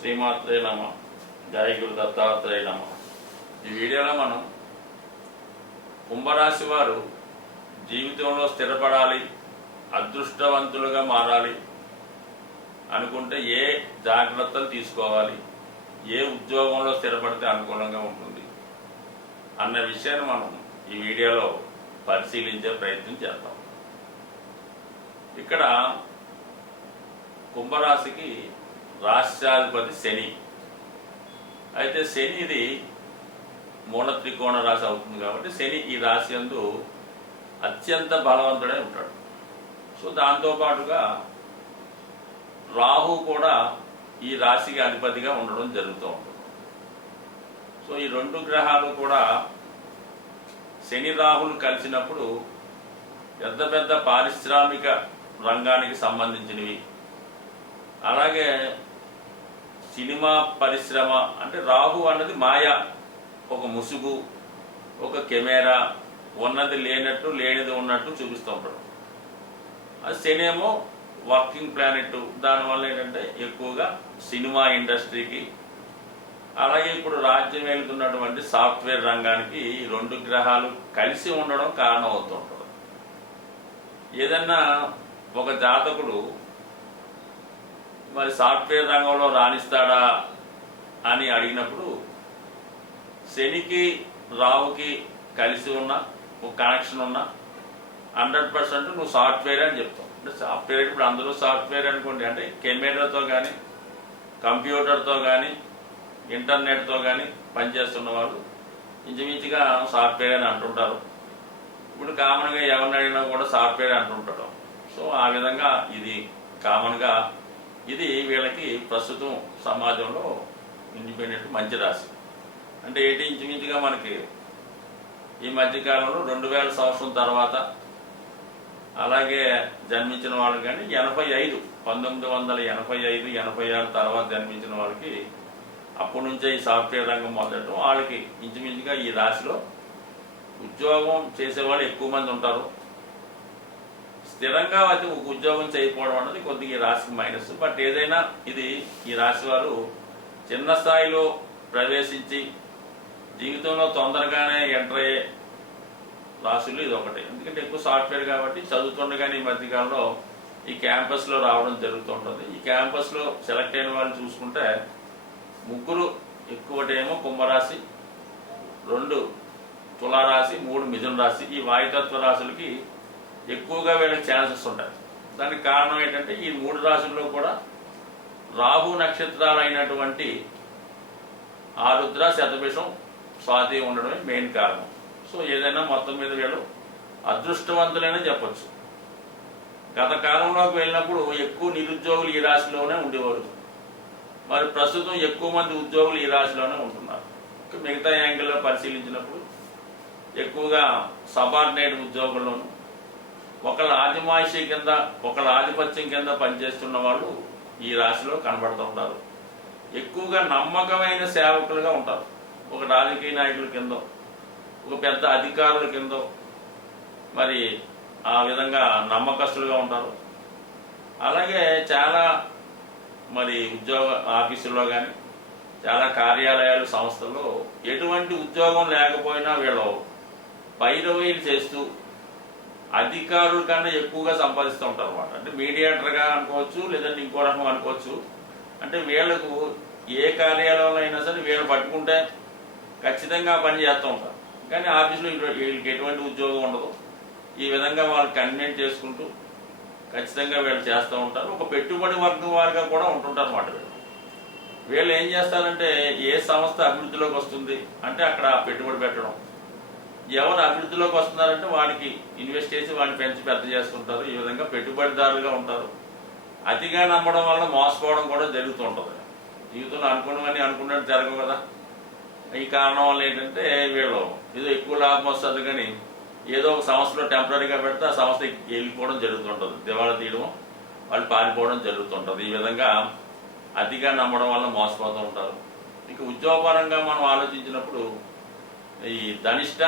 శ్రీమాత్రే నమ. జయ గురు దత్తాత్రేయ నమ. ఈ వీడియోలో మనం కుంభరాశి వారు జీవితంలో స్థిరపడాలి, అదృష్టవంతులుగా మారాలి అనుకుంటే ఏ జాగ్రత్తలు తీసుకోవాలి, ఏ ఉద్యోగంలో స్థిరపడితే అనుకూలంగా ఉంటుంది అన్న విషయాన్ని మనం ఈ వీడియోలో పరిశీలించే ప్రయత్నం చేద్దాం. ఇక్కడ కుంభరాశికి రాష్ట్రాధిపతి శని. అయితే శని ఇది మూల త్రికోణ రాశి అవుతుంది కాబట్టి శని ఈ రాశి యందు అత్యంత బలవంతుడై ఉంటాడు. సో దాంతోపాటుగా రాహు కూడా ఈ రాశికి అధిపతిగా ఉండడం జరుగుతూ ఉంటుంది. సో ఈ రెండు గ్రహాలు కూడా శని రాహులు కలిసినప్పుడు పెద్ద పెద్ద పారిశ్రామిక రంగానికి సంబంధించినవి, అలాగే సినిమా పరిశ్రమ, అంటే రాహు అన్నది మాయా, ఒక ముసుగు, ఒక కెమెరా, ఉన్నది లేనట్టు లేనిది ఉన్నట్టు చూపిస్తూ ఉంటాడు. అది శని ఏమో వర్కింగ్ ప్లానెట్. దానివల్ల ఏంటంటే ఎక్కువగా సినిమా ఇండస్ట్రీకి, అలాగే ఇప్పుడు రాజ్యం వెళ్తున్నటువంటి సాఫ్ట్వేర్ రంగానికి ఈ రెండు గ్రహాలు కలిసి ఉండడం కారణం అవుతూ ఉంటుంది. ఏదన్నా ఒక జాతకుడు మరి సాఫ్ట్వేర్ రంగంలో రాణిస్తాడా అని అడిగినప్పుడు శనికి రావుకి కలిసి ఉన్న ఒక కనెక్షన్ ఉన్న 100% నువ్వు సాఫ్ట్వేర్ అని చెప్తావు. అంటే సాఫ్ట్వేర్ ఇప్పుడు అందరూ సాఫ్ట్వేర్ అనుకోండి, అంటే కెమెరాతో కానీ కంప్యూటర్తో కానీ ఇంటర్నెట్తో కానీ పనిచేస్తున్న వాళ్ళు ఇంచుమించుగా సాఫ్ట్వేర్ అని అంటుంటారు. ఇప్పుడు కామన్గా ఎవరిని అడిగినా కూడా సాఫ్ట్వేర్ అంటుంటాడు. సో ఆ విధంగా ఇది కామన్గా ఇది వీళ్ళకి ప్రస్తుతం సమాజంలో ఇండిపెండెంట్ మంచి రాశి. అంటే ఏంటి, ఇంచుమించుగా మనకి ఈ మధ్యకాలంలో 2000 సంవత్సరం తర్వాత అలాగే జన్మించిన వాళ్ళు కానీ 1985, 86 తర్వాత జన్మించిన వాళ్ళకి అప్పటి నుంచే ఈ సాఫ్ట్వేర్ రంగం మొదలెట్టడం, వాళ్ళకి ఇంచుమించుగా ఈ రాశిలో ఉద్యోగం చేసేవాళ్ళు ఎక్కువ మంది ఉంటారు. స్థిరంగా అయితే ఒక ఉద్యోగం చేయకపోవడం అన్నది కొద్దిగా ఈ రాశికి మైనస్. బట్ ఏదైనా ఇది ఈ రాశి వారు చిన్న స్థాయిలో ప్రవేశించి జీవితంలో తొందరగానే ఎంటర్ అయ్యే రాశులు ఇది ఒకటి. ఎందుకంటే ఎక్కువ సాఫ్ట్వేర్ కాబట్టి చదువుతుండగానే ఈ మధ్యకాలంలో ఈ క్యాంపస్లో రావడం జరుగుతుంటుంది. ఈ క్యాంపస్లో సెలెక్ట్ అయిన వాళ్ళు చూసుకుంటే 3 ఎక్కువటేమో కుంభరాశి, 2 తులారాశి, 3 మిథున రాశి. ఈ వాయుతత్వ రాశులకి ఎక్కువగా వీళ్ళకి ఛాన్సెస్ ఉంటాయి. దానికి కారణం ఏంటంటే ఈ 3 రాశుల్లో కూడా రాహు నక్షత్రాలు అయినటువంటి ఆరుద్ర, శతభిషం, స్వాతి ఉండడమే మెయిన్ కారణం. సో ఏదైనా మొత్తం మీద వీళ్ళు అదృష్టవంతులైనా చెప్పచ్చు. గత కాలంలోకి వెళ్ళినప్పుడు ఎక్కువ నిరుద్యోగులు ఈ రాశిలోనే ఉండేవారు. మరి ప్రస్తుతం ఎక్కువ మంది ఉద్యోగులు ఈ రాశిలోనే ఉంటున్నారు. మిగతా యాంగిల్లో పరిశీలించినప్పుడు ఎక్కువగా సబార్డినేట్ ఉద్యోగుల్లోనూ ఒకళ్ళ ఆదిమాయిషి కింద, ఒకళ్ళ ఆధిపత్యం కింద పనిచేస్తున్న వాళ్ళు ఈ రాశిలో కనబడుతూ ఉంటారు. ఎక్కువగా నమ్మకమైన సేవకులుగా ఉంటారు. ఒక రాజకీయ నాయకుల కింద, ఒక పెద్ద అధికారుల కింద మరి ఆ విధంగా నమ్మకస్తులుగా ఉంటారు. అలాగే చాలా మరి ఉద్యోగ ఆఫీసుల్లో కానీ చాలా కార్యాలయాలు, సంస్థల్లో ఎటువంటి ఉద్యోగం లేకపోయినా వీళ్ళు పైరవీలు చేస్తూ అధికారుల కన్నా ఎక్కువగా సంపాదిస్తూ ఉంటారు అన్నమాట. అంటే మీడియేటర్గా అనుకోవచ్చు, లేదంటే ఇంకో రకం అనుకోవచ్చు. అంటే వీళ్ళకు ఏ కార్యాలయంలో అయినా సరే వీళ్ళు పట్టుకుంటే ఖచ్చితంగా పని చేస్తూ ఉంటారు. కానీ ఆఫీసులో వీళ్ళకి ఎటువంటి ఉద్యోగం ఉండదు. ఈ విధంగా వాళ్ళు కన్వీనియంట్ చేసుకుంటూ ఖచ్చితంగా వీళ్ళు చేస్తూ ఉంటారు. ఒక పెట్టుబడి వర్గం వారిగా కూడా ఉంటుంటారు అన్నమాట. వీళ్ళు ఏం చేస్తారంటే ఏ సంస్థ అభివృద్ధిలోకి వస్తుంది అంటే అక్కడ పెట్టుబడి పెట్టడం, ఎవరు అభివృద్ధిలోకి వస్తున్నారంటే వాడికి ఇన్వెస్ట్ చేసి వాడిని పెంచి పెద్ద చేసుకుంటారు. ఈ విధంగా పెట్టుబడిదారులుగా ఉంటారు. అతిగా నమ్మడం వల్ల మోసపోవడం కూడా జరుగుతూ ఉంటుంది. జీవితంలో అనుకున్నవన్నీ అనుకున్నట్టు జరగవు కదా. ఈ కారణం వల్ల ఏంటంటే వీళ్ళు ఏదో ఎక్కువ లాభం వస్తుంది కానీ ఏదో ఒక సంస్థలో టెంపరీగా పెడితే ఆ సంస్థ వెళ్ళిపోవడం జరుగుతుంటుంది, దివాళా తీయడం, వాళ్ళు పారిపోవడం జరుగుతుంటుంది. ఈ విధంగా అతిగా నమ్మడం వల్ల మోసపోతూ ఉంటారు. ఇక ఉద్యోగపరంగా మనం ఆలోచించినప్పుడు ఈ ధనిష్ట,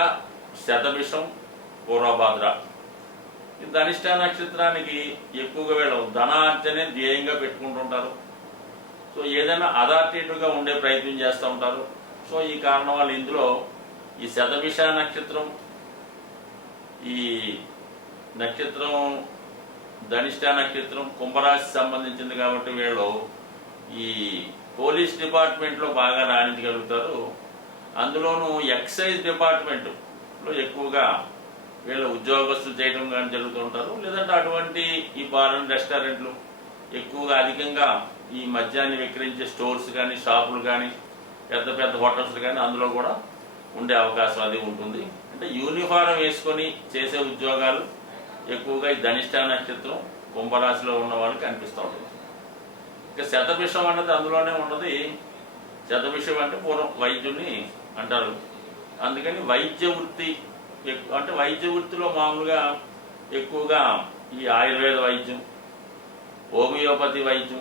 శతభిషం, పూర్వభాద్ర, ఈ ధనిష్ట నక్షత్రానికి ఎక్కువగా వీళ్ళు ధనార్జనే ధ్యేయంగా పెట్టుకుంటుంటారు. సో ఏదైనా అథారిటేటివ్గా ఉండే ప్రయత్నం చేస్తూ ఉంటారు. సో ఈ కారణం వల్ల ఇందులో ఈ శతభిష నక్షత్రం, ఈ నక్షత్రం ధనిష్ట నక్షత్రం కుంభరాశి సంబంధించింది కాబట్టి వీళ్ళు ఈ పోలీస్ డిపార్ట్మెంట్లో బాగా రాణించగలుగుతారు. అందులోనూ ఎక్సైజ్ డిపార్ట్మెంట్లో ఎక్కువగా వీళ్ళు ఉద్యోగస్తులు చేయడం కానీ జరుగుతూ ఉంటారు. లేదంటే అటువంటి ఈ బార్ అండ్ రెస్టారెంట్లు ఎక్కువగా అధికంగా ఈ మద్యాన్ని విక్రయించే స్టోర్స్ కానీ షాపులు కానీ పెద్ద పెద్ద హోటల్స్ కానీ అందులో కూడా ఉండే అవకాశం అది ఉంటుంది. అంటే యూనిఫారం వేసుకొని చేసే ఉద్యోగాలు ఎక్కువగా ఈ ధనిష్ట నక్షత్రం కుంభరాశిలో ఉన్న వాళ్ళకి అనిపిస్తూ ఉంటుంది. ఇక శతభిషం అన్నది అందులోనే ఉన్నది. శతభిషం అంటే పూర్వం వైద్యుని అంటారు. అందుకని వైద్య వృత్తి అంటే వైద్య వృత్తిలో మామూలుగా ఎక్కువగా ఈ ఆయుర్వేద వైద్యం, హోమియోపతి వైద్యం,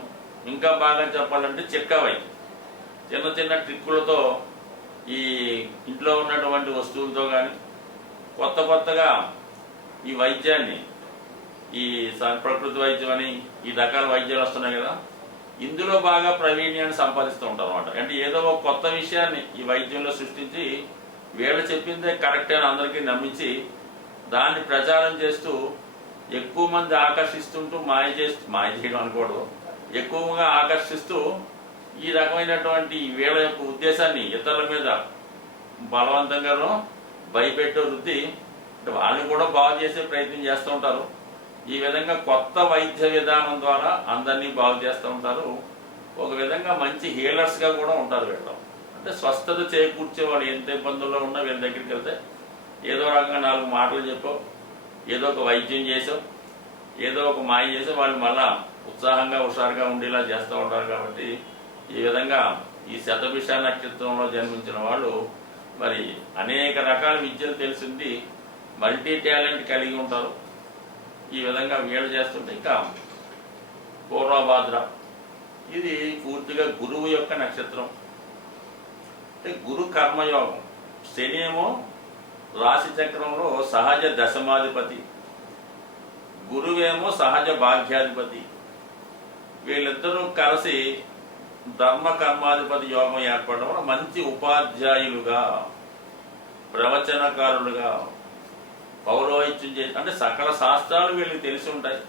ఇంకా బాగా చెప్పాలంటే చిట్కా వైద్యం, చిన్న చిన్న ట్రిక్కులతో ఈ ఇంట్లో ఉన్నటువంటి వస్తువులతో కానీ కొత్త కొత్తగా ఈ వైద్యాన్ని ఈ ప్రకృతి వైద్యం అని ఈ రకాల వైద్యాలు వస్తున్నాయి కదా, ఇందులో బాగా ప్రావీణ్యాన్ని సంపాదిస్తూ ఉంటారు అన్నమాట. అంటే ఏదో ఒక కొత్త విషయాన్ని ఈ వైద్యంలో సృష్టించి వీళ్ళు చెప్పిందే కరెక్ట్ అని అందరికీ నమ్మించి దాన్ని ప్రచారం చేస్తూ ఎక్కువ మంది ఆకర్షిస్తుంటూ మాయ చేయడం అనకూడదు, ఎక్కువగా ఆకర్షిస్తూ ఈ రకమైనటువంటి వీళ్ళ యొక్క ఉద్దేశాన్ని ఇతరుల మీద బలవంతంగానో భయపెట్టే వృత్తి అంటే వాళ్ళని కూడా బాగు చేసే ప్రయత్నం చేస్తూ ఉంటారు. ఈ విధంగా కొత్త వైద్య విధానం ద్వారా అందరినీ బాగు చేస్తూ ఉంటారు. ఒక విధంగా మంచి హీలర్స్గా కూడా ఉంటారు వీళ్ళు. అంటే స్వస్థత చేకూర్చే వాళ్ళు ఎంత ఇబ్బందుల్లో ఉన్నా వీళ్ళ దగ్గరికి వెళ్తే ఏదో రకంగా 4 మాటలు చెప్పో, ఏదో ఒక వైద్యం చేసో, ఏదో ఒక మాయ చేసో వాళ్ళు మళ్ళా ఉత్సాహంగా హుషారుగా ఉండేలా చేస్తూ ఉంటారు. కాబట్టి ఈ విధంగా ఈ శతభిష నక్షత్రంలో జన్మించిన వాళ్ళు మరి అనేక రకాల విద్యలు తెలిసింది, మల్టీ టాలెంట్ కలిగి ఉంటారు. ఈ విధంగా వీళ్ళు చేస్తుంటే ఇంకా పూర్వభాద్ర ఇది పూర్తిగా గురువు యొక్క నక్షత్రం. అంటే గురు కర్మయోగం. శని ఏమో రాశి చక్రంలో సహజ దశమాధిపతి, గురువేమో సహజ భాగ్యాధిపతి. వీళ్ళిద్దరూ కలిసి ధర్మ కర్మాధిపతి యోగం ఏర్పడడం వల్ల మంచి ఉపాధ్యాయులుగా, ప్రవచనకారులుగా, పౌరోహిత్యం చేసి అంటే సకల శాస్త్రాలు వీళ్ళకి తెలిసి ఉంటాయి.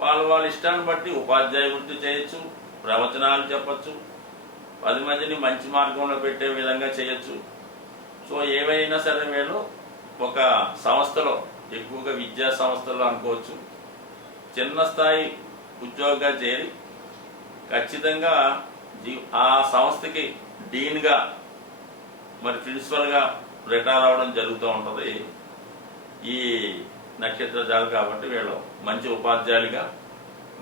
వాళ్ళ ఇష్టాన్ని బట్టి ఉపాధ్యాయ వృత్తి చేయొచ్చు, ప్రవచనాలు చెప్పచ్చు, 10 మందిని మంచి మార్గంలో పెట్టే విధంగా చేయొచ్చు. సో ఏవైనా సరే వీళ్ళు ఒక సంస్థలో, ఎక్కువగా విద్యా సంస్థల్లో అనుకోవచ్చు, చిన్న స్థాయి ఉద్యోగంగా చేరి ఖచ్చితంగా ఆ సంస్థకి డీన్గా మరి ప్రిన్సిపల్గా రిటైర్ అవ్వడం జరుగుతూ ఉంటుంది ఈ నక్షత్రజాలు. కాబట్టి వీళ్ళు మంచి ఉపాధ్యాయులుగా,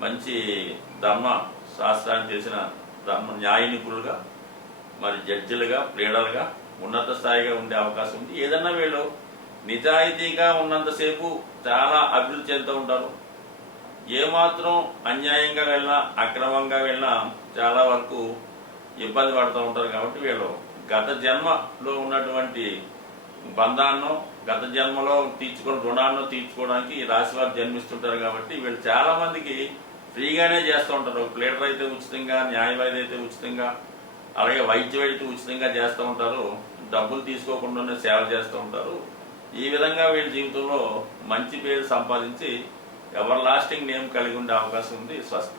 మంచి ధర్మ శాస్త్రాన్ని తెలిసిన ధర్మ న్యాయ నిపుణులుగా, మరి జడ్జిలుగా, ప్లీడర్లుగా ఉన్నత స్థాయిగా ఉండే అవకాశం ఉంది. ఏదన్నా వీళ్ళు నిజాయితీగా ఉన్నంతసేపు చాలా అభివృద్ధి చెందుతూ ఉంటారు. ఏమాత్రం అన్యాయంగా వెళ్ళినా, అక్రమంగా వెళ్ళినా చాలా వరకు ఇబ్బంది పడుతూ ఉంటారు. కాబట్టి వీళ్ళు గత జన్మలో ఉన్నటువంటి బంధాన్నో, గత జన్మలో తీర్చుకున్న రుణాన్నో తీర్చుకోవడానికి ఈ రాశి వారు జన్మిస్తుంటారు. కాబట్టి వీళ్ళు చాలా మందికి ఫ్రీగానే చేస్తూ ఉంటారు. ప్లేటర్ అయితే ఉచితంగా, న్యాయవాది అయితే ఉచితంగా, అలాగే వైద్యం అయితే ఉచితంగా చేస్తూ ఉంటారు. డబ్బులు తీసుకోకుండానే సేవ చేస్తూ ఉంటారు. ఈ విధంగా వీళ్ళ జీవితంలో మంచి పేరు సంపాదించి ఎవర్ లాస్టింగ్ నేమ్ కలిగి ఉండే అవకాశం ఉంది. స్వస్తి.